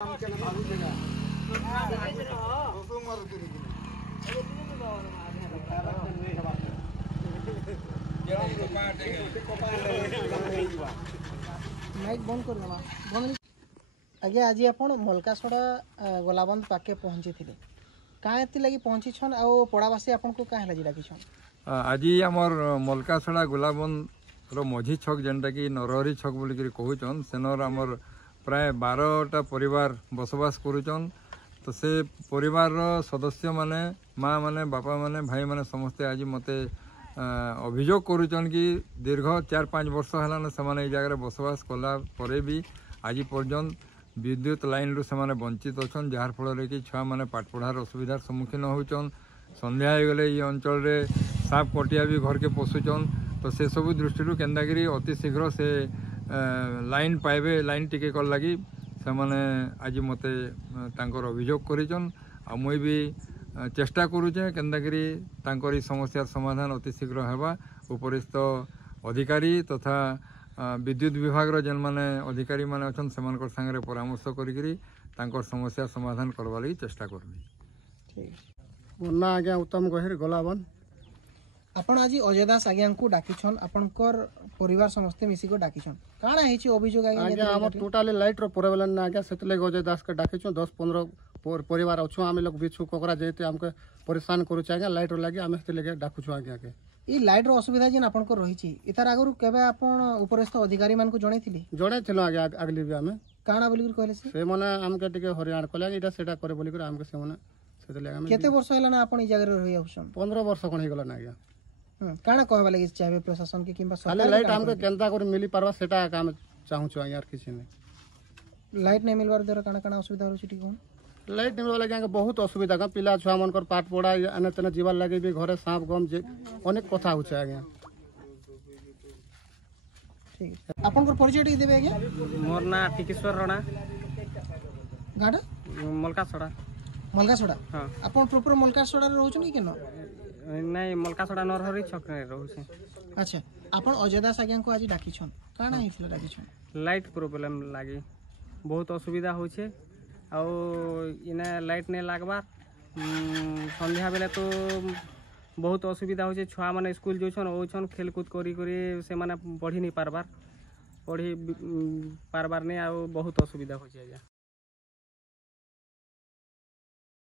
Mic बंद कर आज्ञा आज आप मलकासड़ा गोलाबंद पाके पहुँची थे कहाँ लगी पहुँची छन आ पड़ावासी आपन को कहाँ लगी डाकी छन आज आमर मलकासड़ा गोलाबंद रो मझी छक जेनटा कि नरहरी छक बोलिक कहूचन सेनर आमर प्राय 12टा परिवार बसवास करुचन। तो से परिवार सदस्य माने माँ माने बापा माने भाई माने समस्ते आज मते अभियोग करुचन कि दीर्घ 4-5 वर्ष है से जगह बसवास कला परे भी आज पर्यंत विद्युत लाइन रु से वंचित अच्छा जार फल कि छुआ मैंने पाठ पढ़ार असुविधार सम्मुखीन होचन। संध्या हो गले ये अंचल रे साप कटिया भी घर के पशुचन। तो से सब दृष्टि केन्दागिरी अति शीघ्र से लाइन पाइबे लाइन टिके कल लगी से मैंने आज मते तांकर अभियोग करिचन आ मुई भी चेष्टा करुचे केन्दागिरी तांकर समस्यार समाधान अति शीघ्र हेबा उपरिस्थ अधिकारी तथा विद्युत विभाग जेन माने अधिकारी माने अछन सेमानकर संगे परामर्श करिकरी तांकर समस्या समाधान करवा लगी चेष्टा करबी। ठीक मोना आज्ञा उत्तम गहिर गोलाबंद आपण आज अजय दास आज्ञा को डाकिछन आपनकर परिवार समस्त मिसी को डाकिछन काना हेछि अभियोग आज्ञा हम टोटली लाइट रो प्रॉब्लम ना आज्ञा सेतले अजय दास के डाकिछन 10-15 परिवार अछु आमे लोग बिछु कोकरा जेते हमके परेशान करू छ आज्ञा लाइट रो लागि आमे सेते लगे डाकु छु आज्ञा के ई लाइट रो असुविधा जिन आपन को रहिछि इतार आगरु केबे आपन उपरस्थ अधिकारी मान को जणै थिलो आज्ञा अगली भी आमे काना बोली कहले से माने हमके टिके हरियाण कले इटा सेटा करे बोली कर हमके से माने सेते लगे आमे केते वर्ष हैला ना आपन ई जगह रे रहि आउछन 15 वर्ष कोन हे गला ना आज्ञा काना कहबा लागि चाहे प्रशासन के किंबा सरकार लाइट हमके केनता कर मिली परवा सेटा काम चाहू छु यार किछि नै लाइट नै मिलबार द्वारा काना काना असुविधा होछि ठीक हो लाइट नहीं मिलवा लगे बहुत असुविधा का पिला छुआ मनकर पाठ पढ़ा एने तेने जीवन लगे भी घरे सांप गम अनेक कथा हो आज्ञा। ठीक आपन को परिचय टी देबे आज्ञा मोर ना टिकेश्वर राणा गाडा मलकासड़ा हां आपन प्रॉपर मलकासड़ा रे रहउछन कि केनो नहीं मलकासड़ा नरहरी छक रे रहउ छै। अच्छा आपन अजय दास आज्ञा को आज डाकी छन काना हिथिला डाकी छन लाइट प्रॉब्लम लागी बहुत असुविधा हो छै आ इने लाइट नहीं लागबार संध्या बेले तो बहुत असुविधा हो छुआ मैंने स्कूल जोछन ओछन खेलकूद करी से माने पढ़ी नहीं पारबार नहीं आ बहुत असुविधा हो